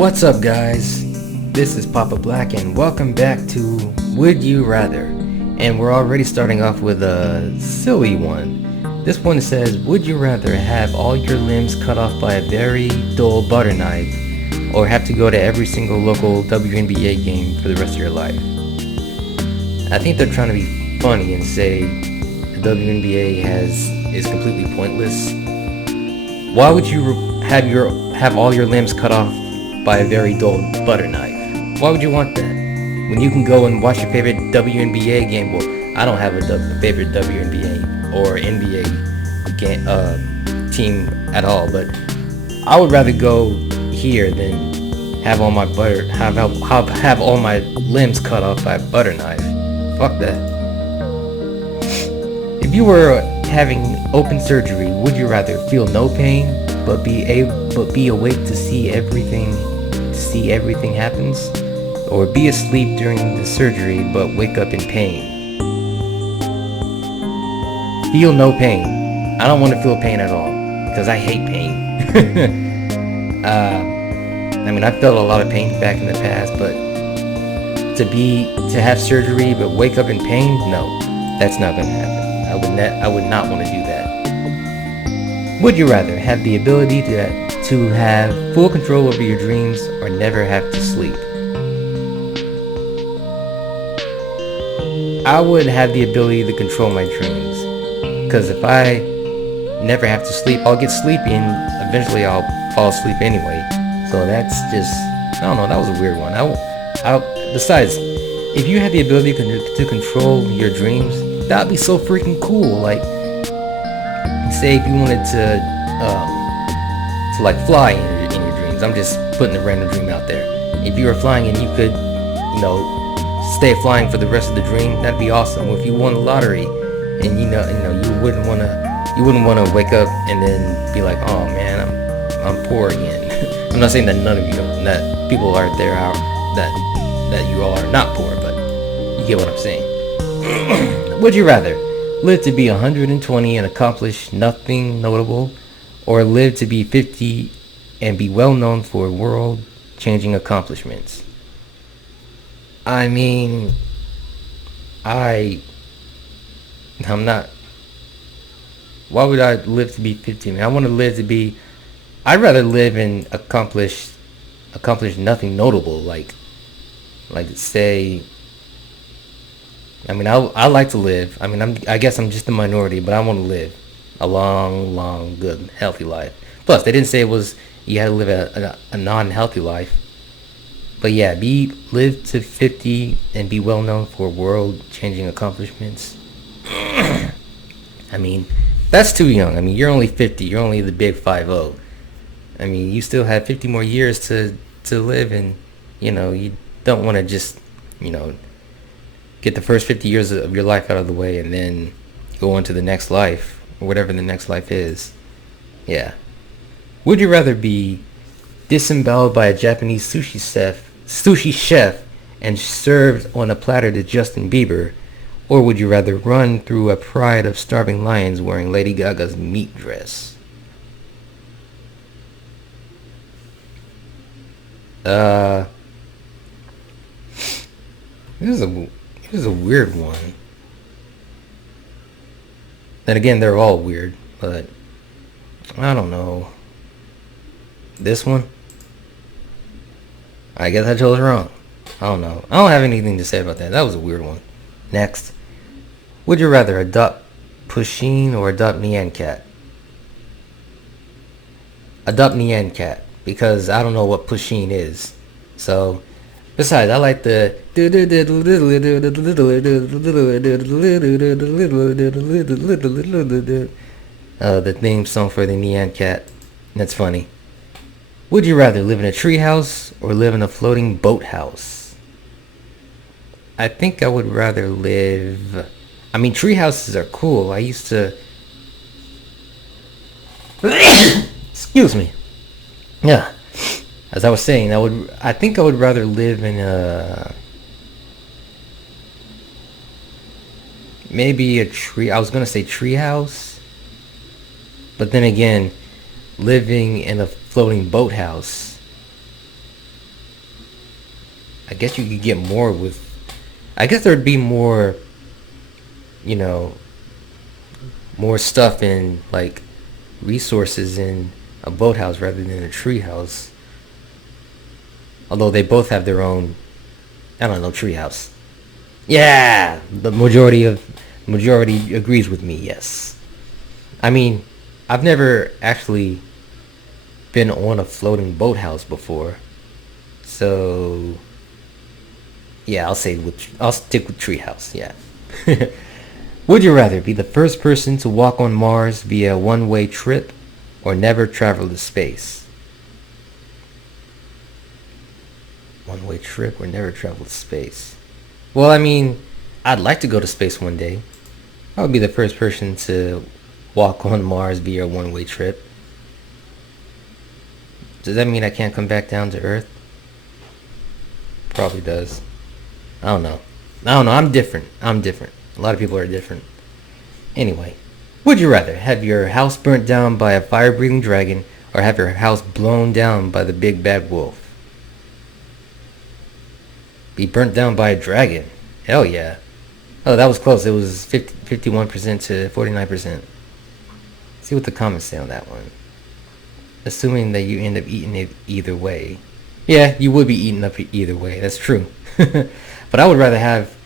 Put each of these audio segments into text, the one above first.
What's up, guys? This is Papa Black, and welcome back to Would You Rather. And we're already starting off with a silly one. This one says, would you rather have all your limbs cut off by a very dull butter knife, or have to go to every single local WNBA game for the rest of your life? I think they're trying to be funny and say the WNBA is completely pointless. Why would you have all your limbs cut off by a very dull butter knife? Why would you want that when you can go and watch your favorite WNBA game? Well, I don't have a favorite WNBA or NBA team at all, but I would rather go here than have all my have all my limbs cut off by a butter knife. Fuck that. If you were having open surgery, would you rather feel no pain but be awake to see everything happens, or be asleep during the surgery but wake up in pain? Feel no pain. I don't want to feel pain at all because I hate pain. I've felt a lot of pain back in the past, but to have surgery but wake up in pain, no, that's not gonna happen. I would not want to do that. Would you rather have the ability to have full control over your dreams, or never have to sleep? I would have the ability to control my dreams, because if I never have to sleep, I'll get sleepy and eventually I'll fall asleep anyway. So that's just, I don't know, that was a weird one. Besides, if you had the ability to control your dreams, that'd be so freaking cool. Like, say if you wanted to like fly in your dreams. I'm just putting a random dream out there. If you were flying and you could, stay flying for the rest of the dream, that'd be awesome. If you won the lottery and you wouldn't want to wake up and then be like, oh man, I'm poor again. I'm not saying that that people out there that you all are not poor, but you get what I'm saying. Would you rather live to be 120 and accomplish nothing notable, or live to be 50 and be well known for world-changing accomplishments? I'm not. Why would I live to be 50? Man, I want to live to be. I'd rather live and accomplish nothing notable. Like say. I like to live. I guess I'm just a minority, but I want to live a long, good, healthy life. Plus, they didn't say you had to live a non-healthy life. But yeah, live to 50 and be well known for world-changing accomplishments. That's too young. You're only 50. You're only the big 50. You still have 50 more years to live, and you don't want to just get the first 50 years of your life out of the way and then go on to the next life, or whatever the next life is. Yeah. Would you rather be disemboweled by a Japanese sushi chef and served on a platter to Justin Bieber, or would you rather run through a pride of starving lions wearing Lady Gaga's meat dress? This is a weird one. Then again, they're all weird, but I don't know. This one? I guess I chose wrong. I don't know. I don't have anything to say about that. That was a weird one. Next. Would you rather adopt Pusheen or adopt Nyan Cat? Adopt Nyan Cat, because I don't know what Pusheen is. So, besides, I like the theme song for the Nyan Cat. That's funny. Would you rather live in a treehouse or live in a floating boathouse? I think I would rather live. Treehouses are cool. I used to. Excuse me. Yeah. As I was saying, I think I would rather live in maybe a tree. I was gonna say treehouse, but then again, living in a floating boathouse I guess you could get more with. I guess there'd be more, you know, more stuff in like resources in a boathouse rather than a treehouse. Although they both have their own, I don't know, treehouse. Yeah, the majority agrees with me. Yes, I mean, I've never actually been on a floating boathouse before, so yeah, I'll stick with treehouse. Yeah. Would you rather be the first person to walk on Mars via a one-way trip, or never travel to space? One-way trip or never travel to space? Well, I mean, I'd like to go to space one day. I would be the first person to walk on Mars via a one-way trip. Does that mean I can't come back down to Earth? Probably does. I don't know. I'm different. A lot of people are different. Anyway, would you rather have your house burnt down by a fire-breathing dragon, or have your house blown down by the big bad wolf? Be burnt down by a dragon. Hell yeah. Oh, that was close. It was 51% to 49%. See what the comments say on that one. Assuming that you end up eating it either way. Yeah, you would be eaten up either way. That's true. But I would rather have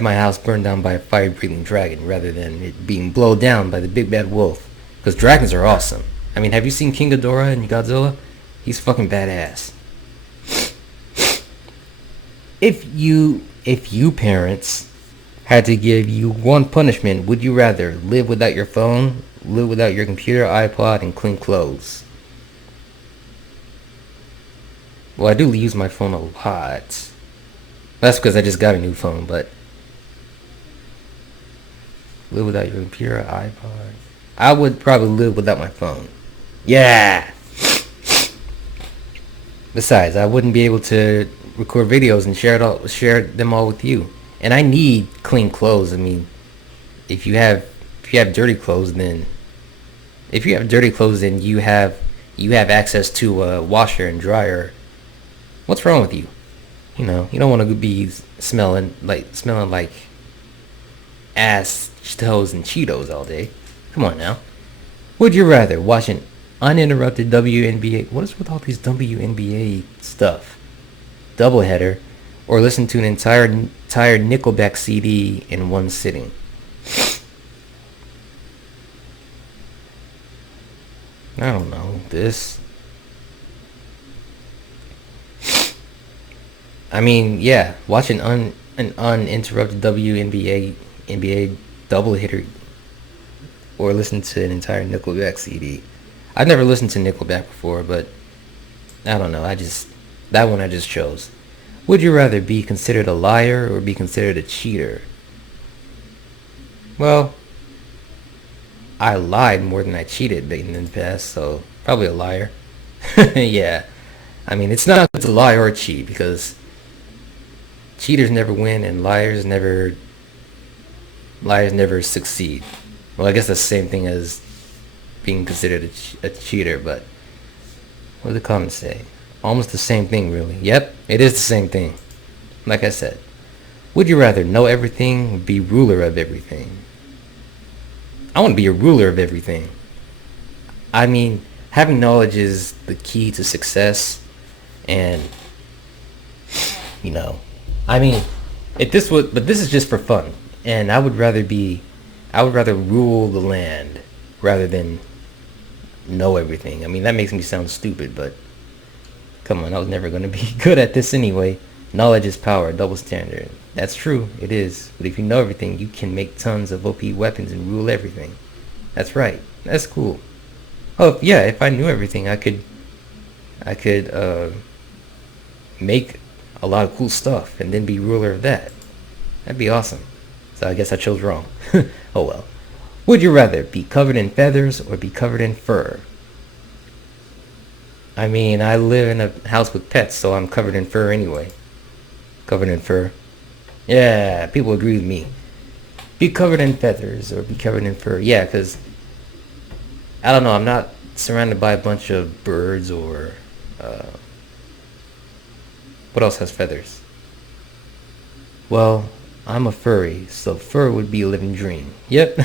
my house burned down by a fire-breathing dragon rather than it being blown down by the big bad wolf. Because dragons are awesome. I mean, have you seen King Ghidorah in Godzilla? He's fucking badass. If you parents had to give you one punishment, would you rather live without your phone, live without your computer, iPod, and clean clothes? Well, I do use my phone a lot. That's because I just got a new phone, but live without your computer, iPod. I would probably live without my phone. Yeah! Besides, I wouldn't be able to record videos and share them all with you. And I need clean clothes. I mean, if you have dirty clothes, then you have access to a washer and dryer. What's wrong with you? You know, you don't want to be smelling like ass, toes, and Cheetos all day. Come on now. Would you rather watch an uninterrupted WNBA? What is with all these WNBA stuff? Doubleheader, or listen to an entire Nickelback CD in one sitting? I don't know this. I mean, yeah, watch an uninterrupted NBA double hitter, or listen to an entire Nickelback CD. I've never listened to Nickelback before, but I don't know. That one I just chose. Would you rather be considered a liar or be considered a cheater? Well, I lied more than I cheated in the past, so probably a liar. Yeah. I mean, it's not to lie or cheat, because cheaters never win and liars never succeed. Well, I guess that's the same thing as being considered a cheater, but what do the comments say? Almost the same thing, really. Yep, it is the same thing. Like I said, would you rather know everything or be ruler of everything? I want to be a ruler of everything. I mean, having knowledge is the key to success, and I mean, but this is just for fun, and I would rather rule the land rather than know everything. I mean, that makes me sound stupid, but come on, I was never going to be good at this anyway. Knowledge is power, double standard. That's true, it is. But if you know everything, you can make tons of OP weapons and rule everything. That's right. That's cool. Oh, yeah, if I knew everything, I could make a lot of cool stuff and then be ruler of that. That'd be awesome. So I guess I chose wrong. Oh well. Would you rather be covered in feathers or be covered in fur? I mean, I live in a house with pets, so I'm covered in fur anyway. Covered in fur. Yeah, people agree with me. Be covered in feathers or be covered in fur. Yeah, because, I don't know, I'm not surrounded by a bunch of birds or, what else has feathers? Well, I'm a furry, so fur would be a living dream. Yep.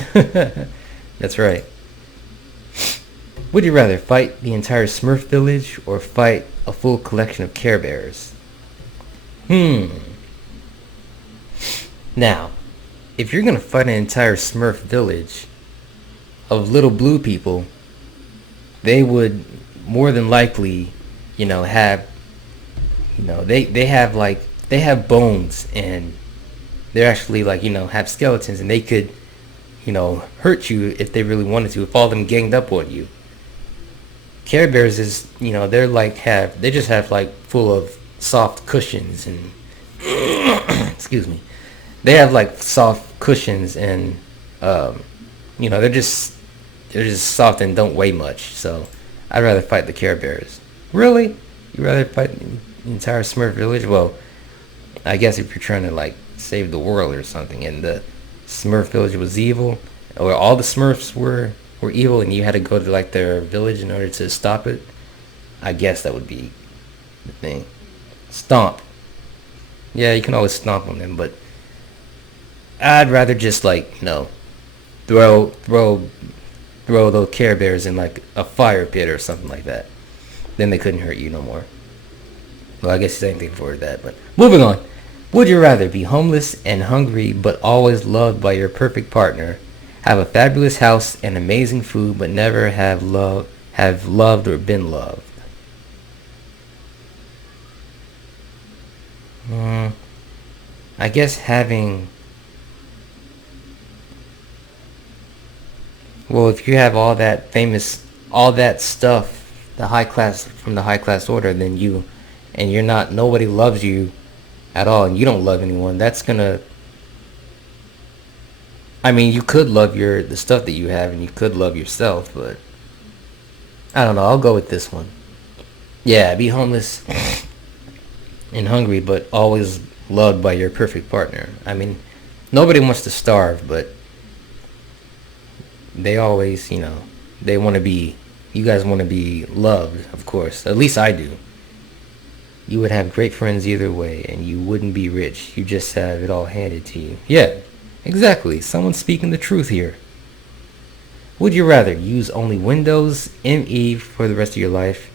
That's right. Would you rather fight the entire Smurf village or fight a full collection of Care Bears? Hmm. Now, if you're gonna fight an entire Smurf village of little blue people, they would more than likely, have, they have like, they have bones, and they're actually like, have skeletons, and they could, hurt you if they really wanted to, if all of them ganged up on you. Care Bears is, they're like they just have like full of soft cushions and excuse me. They have like soft cushions and they're just soft and don't weigh much. So I'd rather fight the Care Bears. Really? You rather fight the entire Smurf village? Well, I guess if you're trying to like save the world or something, and the Smurf village was evil, or all the Smurfs were evil, and you had to go to like their village in order to stop it, I guess that would be the thing. Stomp. Yeah, you can always stomp on them, but I'd rather just like throw throw throw those Care Bears in like a fire pit or something like that. Then they couldn't hurt you no more. Well, I guess the same thing for that, but moving on. Would you rather be homeless and hungry but always loved by your perfect partner, have a fabulous house and amazing food but never have loved or been loved? Hmm. I guess having, well, if you have all that stuff, the high class from the high class order, then and you're not, nobody loves you at all, and you don't love anyone. That's gonna, I mean, you could love the stuff that you have, and you could love yourself, but I don't know. I'll go with this one. Yeah, be homeless and hungry, but always loved by your perfect partner. I mean, nobody wants to starve, but they always, they want to be, you guys want to be loved, of course. At least I do. You would have great friends either way, and you wouldn't be rich. You just have it all handed to you. Yeah, exactly. Someone's speaking the truth here. Would you rather use only Windows ME for the rest of your life?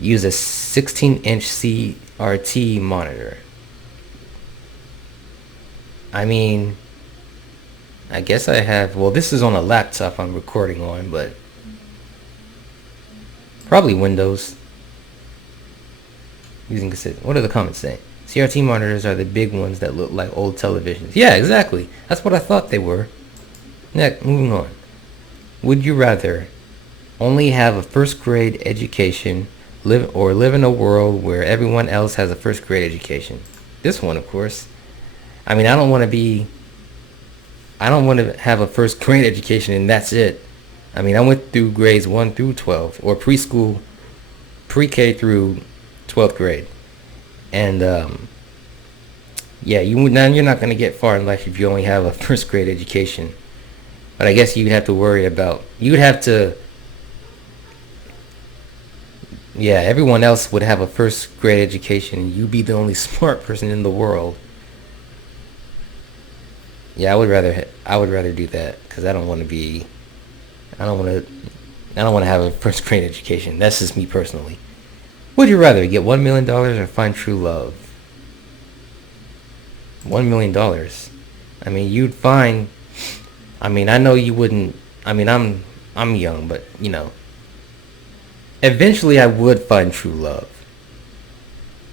Use a 16-inch CRT monitor. I mean, I guess I have, well, this is on a laptop I'm recording on, but probably Windows. Using cassette. What are the comments saying? CRT monitors are the big ones that look like old televisions. Yeah, exactly. That's what I thought they were. Next, moving on. Would you rather only have a first grade education, live in a world where everyone else has a first grade education? This one, of course. I mean, I don't want to have a first grade education and that's it. I mean, I went through grades 1 through 12, or preschool, pre-K through 12th grade. And yeah, you're not going to get far in life if you only have a first grade education. But I guess you'd have to worry about, yeah, everyone else would have a first grade education, and you'd be the only smart person in the world. Yeah, I would rather do that, because I don't want to have a first grade education. That's just me personally. Would you rather get $1 million or find true love? $1 million. I mean, you'd find. I mean, I know you wouldn't. I mean, I'm young, but eventually I would find true love,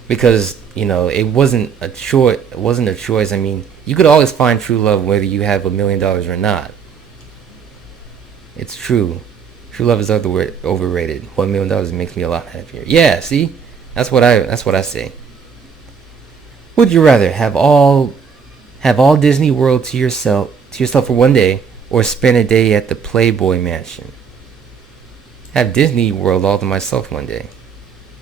because it wasn't a choice. It wasn't a choice. I mean, you could always find true love whether you have $1 million or not. It's true. True love is overrated. $1 million makes me a lot happier. Yeah, see, that's what I say. Would you rather have all Disney World to yourself for one day, or spend a day at the Playboy Mansion? Have Disney World all to myself one day,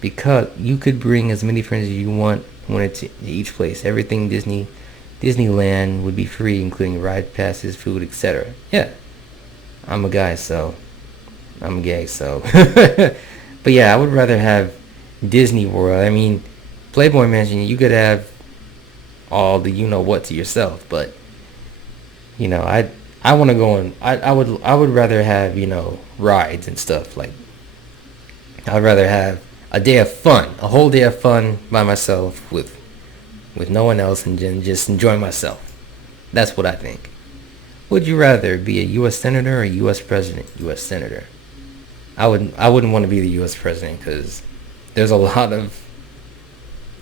because you could bring as many friends as you wanted to each place. Everything Disneyland would be free, including ride passes, food, etc. Yeah, I'm a guy, so. I'm gay, so. But yeah, I would rather have Disney World. I mean, Playboy Mansion, you could have all the you know what to yourself. But I want to go on. I would rather have rides and stuff. Like I'd rather have a day of fun, a whole day of fun by myself with no one else, and then just enjoy myself. That's what I think. Would you rather be a U.S. senator or a U.S. president? U.S. senator. I wouldn't want to be the U.S. president because there's a lot of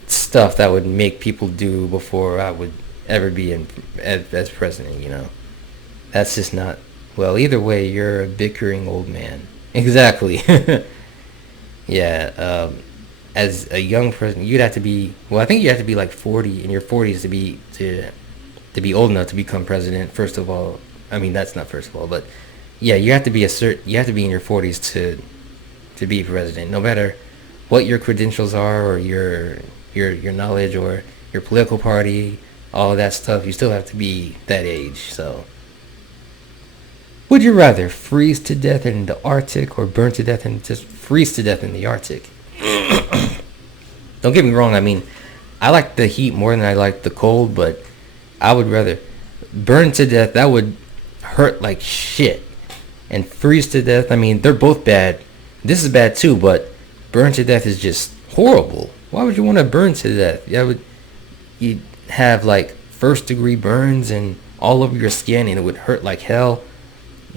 stuff that would make people do before I would ever be as president. That's just not. Well, either way, you're a bickering old man. Exactly. Yeah. As a young person, you'd have to be. Well, I think you have to be like 40 in your 40s to be old enough to become president. First of all, I mean that's not first of all, but yeah, you have to be you have to be in your 40s to be president. No matter what your credentials are or your knowledge or your political party, all of that stuff, you still have to be that age. So, would you rather freeze to death in the Arctic or burn to death and just freeze to death in the Arctic? Don't get me wrong. I mean, I like the heat more than I like the cold, but I would rather burn to death. That would hurt like shit. And freeze to death, I mean, they're both bad. This is bad too, but burn to death is just horrible. Why would you want to burn to death? You'd have like first degree burns and all over your skin, and it would hurt like hell.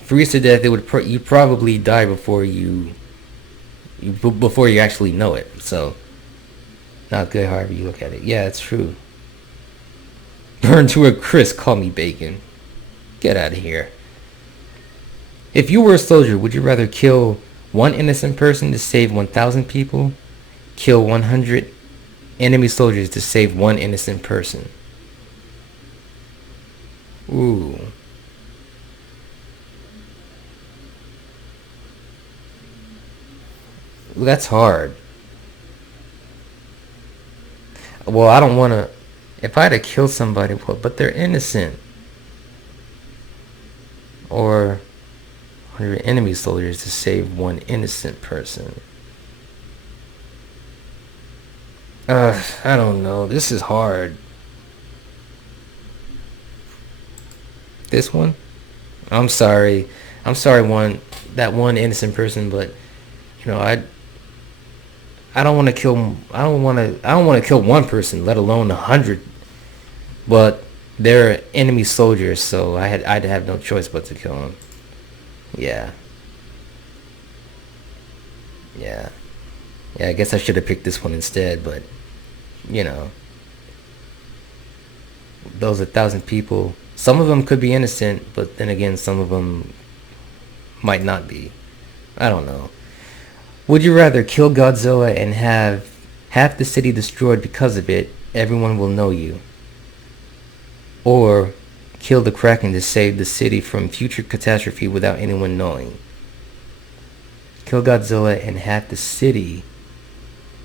Freeze to death, you'd probably die before you actually know it. So, not good however you look at it. Yeah, it's true. Burn to a crisp, call me bacon. Get out of here. If you were a soldier, would you rather kill one innocent person to save 1,000 people? Kill 100 enemy soldiers to save one innocent person? Ooh. That's hard. Well, I don't want to. If I had to kill somebody, but they're innocent. Or 100 enemy soldiers to save one innocent person. I don't know. This is hard. This one? I'm sorry. That one innocent person, but I don't want to kill. I don't want to kill one person, let alone 100. But they're enemy soldiers, so I'd have no choice but to kill them. Yeah. Yeah. Yeah, I guess I should have picked this one instead, but those 1,000 people, some of them could be innocent, but then again, some of them might not be. I don't know. Would you rather kill Godzilla and have half the city destroyed because of it? Everyone will know you. Or kill the Kraken to save the city from future catastrophe without anyone knowing. Kill Godzilla and have the city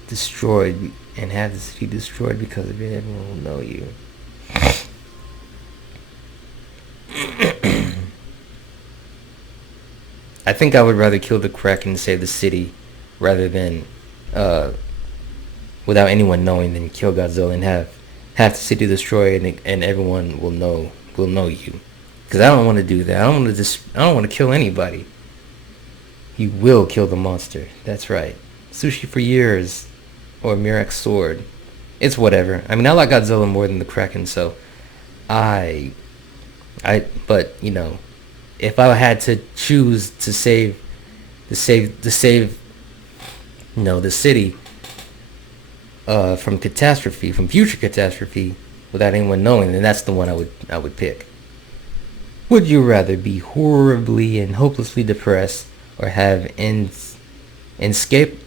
destroyed because of it. Everyone will know you. I think I would rather kill the Kraken to save the city rather than without anyone knowing than kill Godzilla and have half the city destroyed and everyone will know you. Because I don't want to do that. I don't want to kill anybody. You will kill the monster. That's right. Sushi for years or Murex sword. It's whatever. I mean, I like Godzilla more than the Kraken, so but if I had to choose to save the city from future catastrophe without anyone knowing, then that's the one I would pick. Would you rather be horribly and hopelessly depressed or have inescapable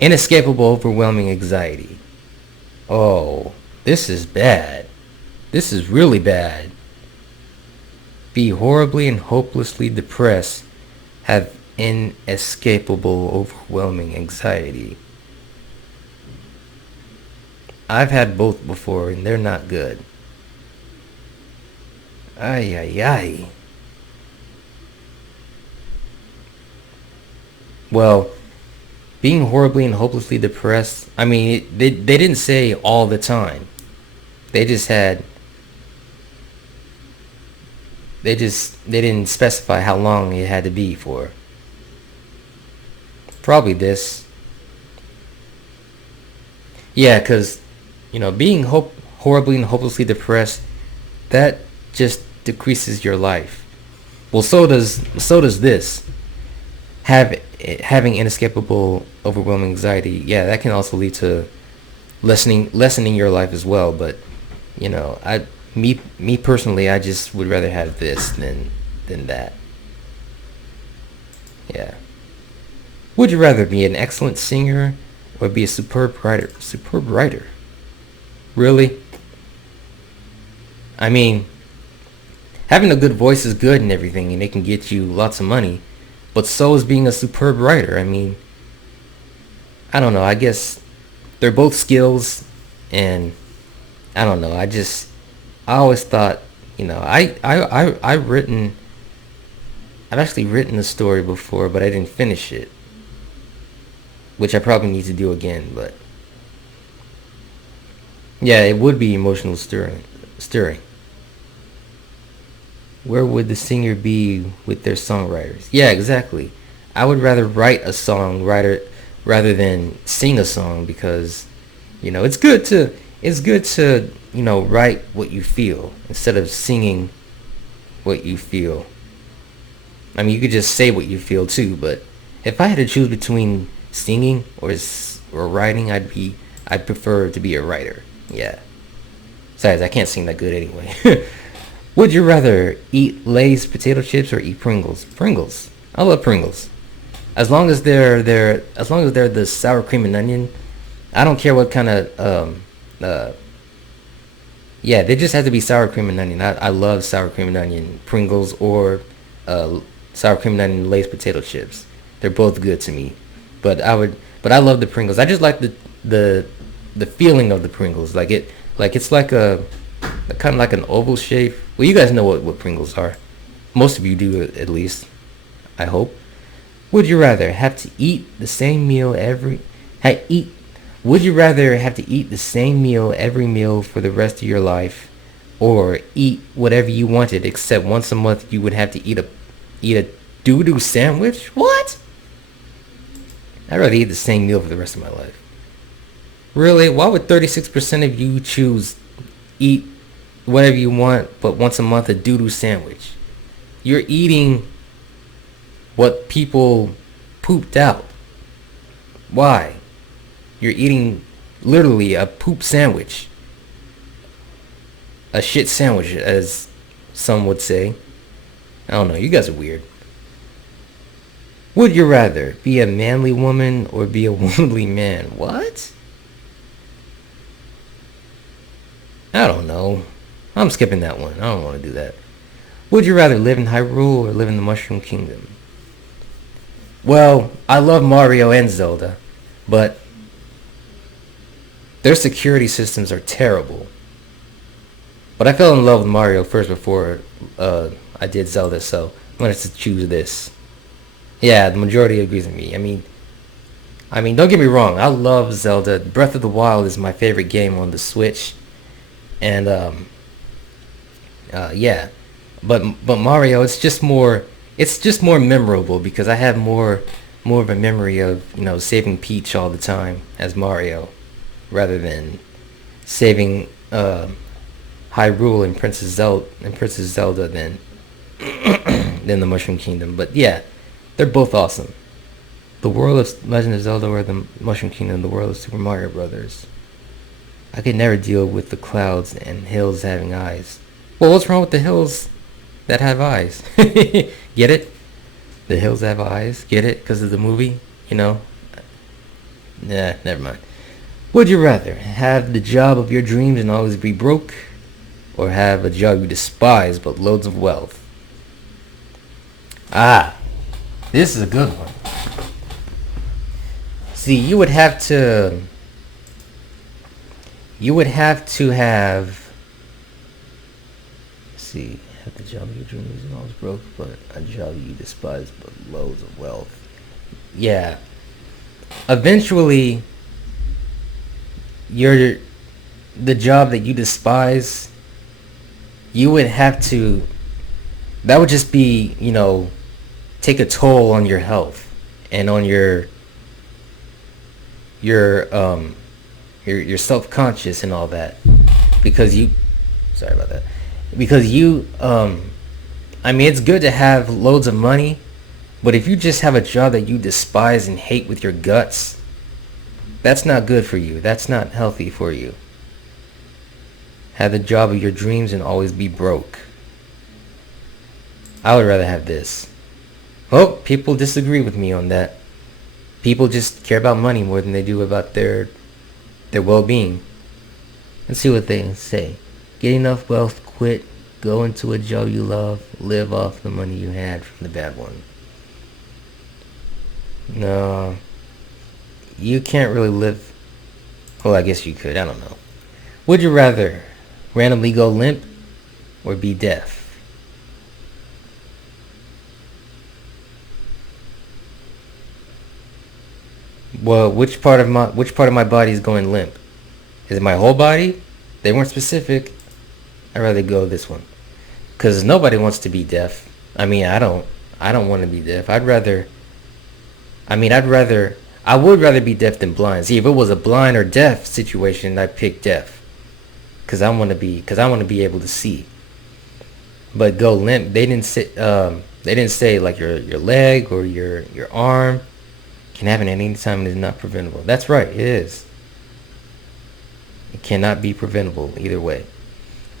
overwhelming anxiety? Oh, this is bad. This is really bad. Be horribly and hopelessly depressed, have inescapable overwhelming anxiety. I've had both before and they're not good. Ay, ay, ay. Well, being horribly and hopelessly depressed, I mean, they didn't say all the time. They just had they didn't specify how long it had to be for. Probably this. Yeah, cuz being horribly and hopelessly depressed, that just decreases your life. Well, so does this. Having inescapable overwhelming anxiety, yeah, that can also lead to lessening your life as well, but I me personally, I just would rather have this than that. Yeah. Would you rather be an excellent singer or be a superb writer? Superb writer. Really? I mean, having a good voice is good and everything, and it can get you lots of money, but so is being a superb writer. I mean, I don't know. I guess they're both skills, and I don't know. I always thought, I've actually written a story before, but I didn't finish it, which I probably need to do again. But yeah, it would be emotional stirring. Stirring. Where would the singer be with their songwriters? Yeah, exactly. I would rather write a song rather than sing a song, because it's good to write what you feel instead of singing what you feel. I mean, you could just say what you feel too, but if I had to choose between singing or writing, I'd prefer to be a writer. Yeah. Besides, I can't sing that good anyway. Would you rather eat Lay's potato chips or eat Pringles? Pringles. I love Pringles. As long as they're the sour cream and onion, I don't care what kind of yeah, they just have to be sour cream and onion. I love sour cream and onion Pringles or sour cream and onion Lay's potato chips. They're both good to me, but I love the Pringles. I just like the feeling of the Pringles. It's like a kind of like an oval shape. Well, you guys know what Pringles are. Most of you do, at least. I hope. Would you rather have to eat the same meal every ha- eat Would you rather have to eat the same meal every meal for the rest of your life, or eat whatever you wanted except once a month you would have to eat a doo-doo sandwich? What? I'd rather eat the same meal for the rest of my life. Really? Why would 36% of you choose eat whatever you want but once a month a doo-doo sandwich? You're eating what people pooped out. Why? You're eating literally a poop sandwich. A shit sandwich, as some would say. I don't know, you guys are weird. Would you rather be a manly woman or be a womanly man? What? I don't know. I'm skipping that one. I don't want to do that. Would you rather live in Hyrule or live in the Mushroom Kingdom? Well, I love Mario and Zelda, but their security systems are terrible. But I fell in love with Mario first before I did Zelda, so I'm going to choose this. Yeah, the majority agrees with me. I mean, don't get me wrong. I love Zelda. Breath of the Wild is my favorite game on the Switch, and yeah. But Mario, it's just more memorable because I have more of a memory of saving Peach all the time as Mario, rather than saving Hyrule and Princess Zelda than than the Mushroom Kingdom. But yeah, they're both awesome. The world of Legend of Zelda or the Mushroom Kingdom, the world of Super Mario Brothers. I could never deal with the clouds and hills having eyes. Well, what's wrong with the hills that have eyes? Get it? The hills have eyes. Get it? Because of the movie? Nah, never mind. Would you rather have the job of your dreams and always be broke, or have a job you despise but loads of wealth? Ah, this is a good one. See, you would have to have, see, have the job of your dreams and always broke, but a job you despise but loads of wealth. Yeah. Eventually, you're the job that you despise, you would have to, that would just be, take a toll on your health and on your your self-conscious and all that, because you, sorry about that, because you, I mean, it's good to have loads of money, but if you just have a job that you despise and hate with your guts, that's not good for you. That's not healthy for you. Have the job of your dreams and always be broke. I would rather have this. Oh, people disagree with me on that. People just care about money more than they do about their well-being. Let's see what they say. Get enough wealth, quit, go into a job you love, live off the money you had from the bad one. No, you can't really live. Well, I guess you could. I don't know. Would you rather randomly go limp or be deaf? Well, which part of my body is going limp? Is it my whole body? They weren't specific. I'd rather go this one, cause nobody wants to be deaf. I mean, I don't want to be deaf. I would rather be deaf than blind. See, if it was a blind or deaf situation, I'd pick deaf, cause I want to be able to see. But go limp. They didn't say. They didn't say like your leg or your arm can happen at any time and is not preventable. That's right. It is. It cannot be preventable either way.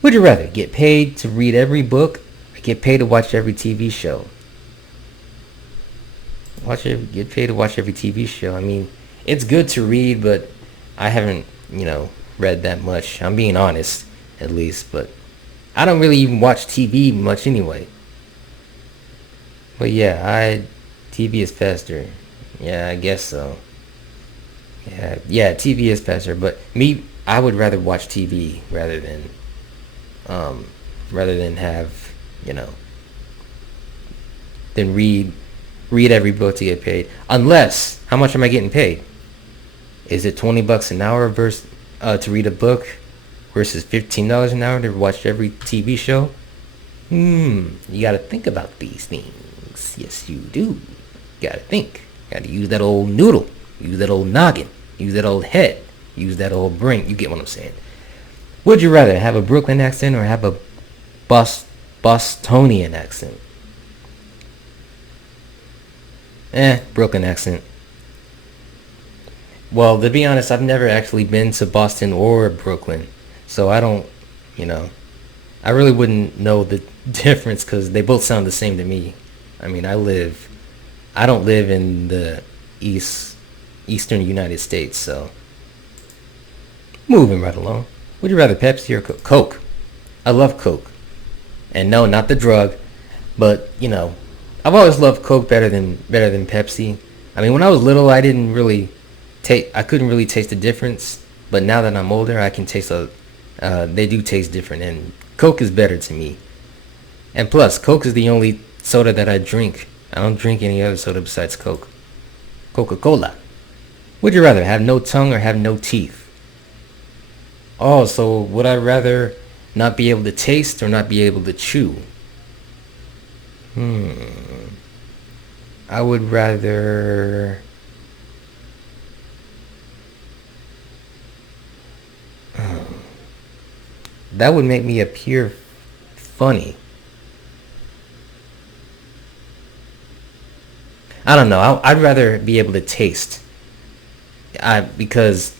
Would you rather get paid to read every book or get paid to watch every TV show? Get paid to watch every TV show. I mean, it's good to read, but I haven't, read that much. I'm being honest, at least, but I don't really even watch TV much anyway. But yeah, TV is faster. Yeah, I guess so. Yeah, TV is faster, but me, I would rather watch TV rather than have, than read every book to get paid. Unless, how much am I getting paid? Is it $20 an hour versus to read a book versus $15 an hour to watch every TV show? You gotta think about these things. Yes, you do. Gotta think. Gotta use that old noodle. Use that old noggin. Use that old head. Use that old brain. You get what I'm saying. Would you rather have a Brooklyn accent or have a Bostonian accent? Brooklyn accent. Well, to be honest, I've never actually been to Boston or Brooklyn, so I don't, I really wouldn't know the difference because they both sound the same to me. I mean, I don't live in the eastern United States, so moving right along. Would you rather Pepsi or Coke? I love Coke, and no, not the drug, but I've always loved Coke better than Pepsi. I mean, when I was little, I couldn't really taste the difference, but now that I'm older, I can taste they do taste different, and Coke is better to me. And plus, Coke is the only soda that I drink. I don't drink any other soda besides Coke. Coca-Cola. Would you rather have no tongue or have no teeth? Oh, so would I rather not be able to taste or not be able to chew? I would rather... That would make me appear funny. I don't know. I'd rather be able to taste. Because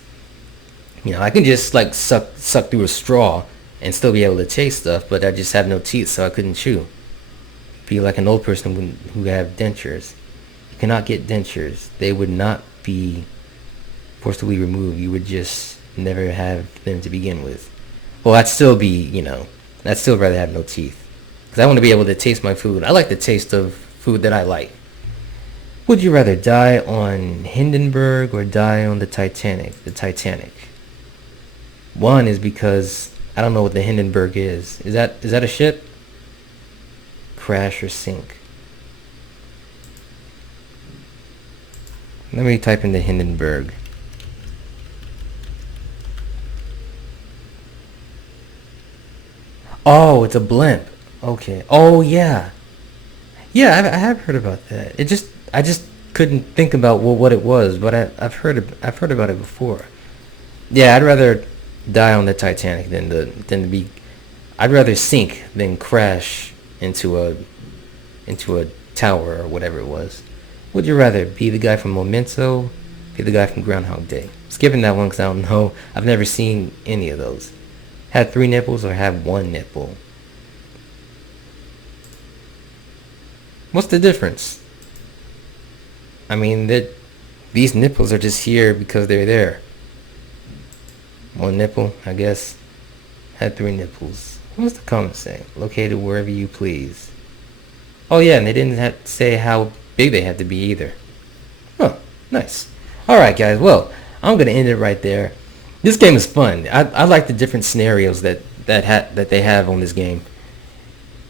I can just like suck through a straw and still be able to taste stuff, but I just have no teeth, so I couldn't chew. Be like an old person who have dentures. You cannot get dentures. They would not be forcibly removed. You would just never have them to begin with. Well, I'd still rather have no teeth. Because I want to be able to taste my food. I like the taste of food that I like. Would you rather die on Hindenburg or die on the Titanic? The Titanic. One is because I don't know what the Hindenburg is. Is that a ship? Crash or sink? Let me type in the Hindenburg. Oh, it's a blimp. Okay. Oh yeah. Yeah, I have heard about that. I just couldn't think about what it was, but I've heard about it before. Yeah, I'd rather die on the Titanic than to be. I'd rather sink than crash into a tower or whatever it was. Would you rather be the guy from Memento, be the guy from Groundhog Day? Skipping that one because I don't know. I've never seen any of those. Had three nipples or have one nipple? What's the difference? I mean, these nipples are just here because they're there. One nipple, I guess. Had three nipples. What was the comment say? Located wherever you please. Oh yeah, and they didn't have to say how big they had to be either. Oh, nice. Alright guys, well, I'm going to end it right there. This game is fun. I like the different scenarios that they have on this game.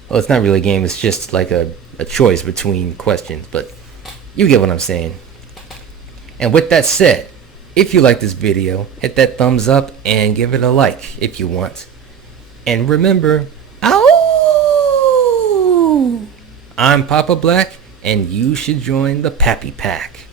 Well, it's not really a game, it's just like a choice between questions, but you get what I'm saying. And with that said, if you like this video, hit that thumbs up and give it a like if you want. And remember, ow! I'm Papa Black, and you should join the Pappy Pack.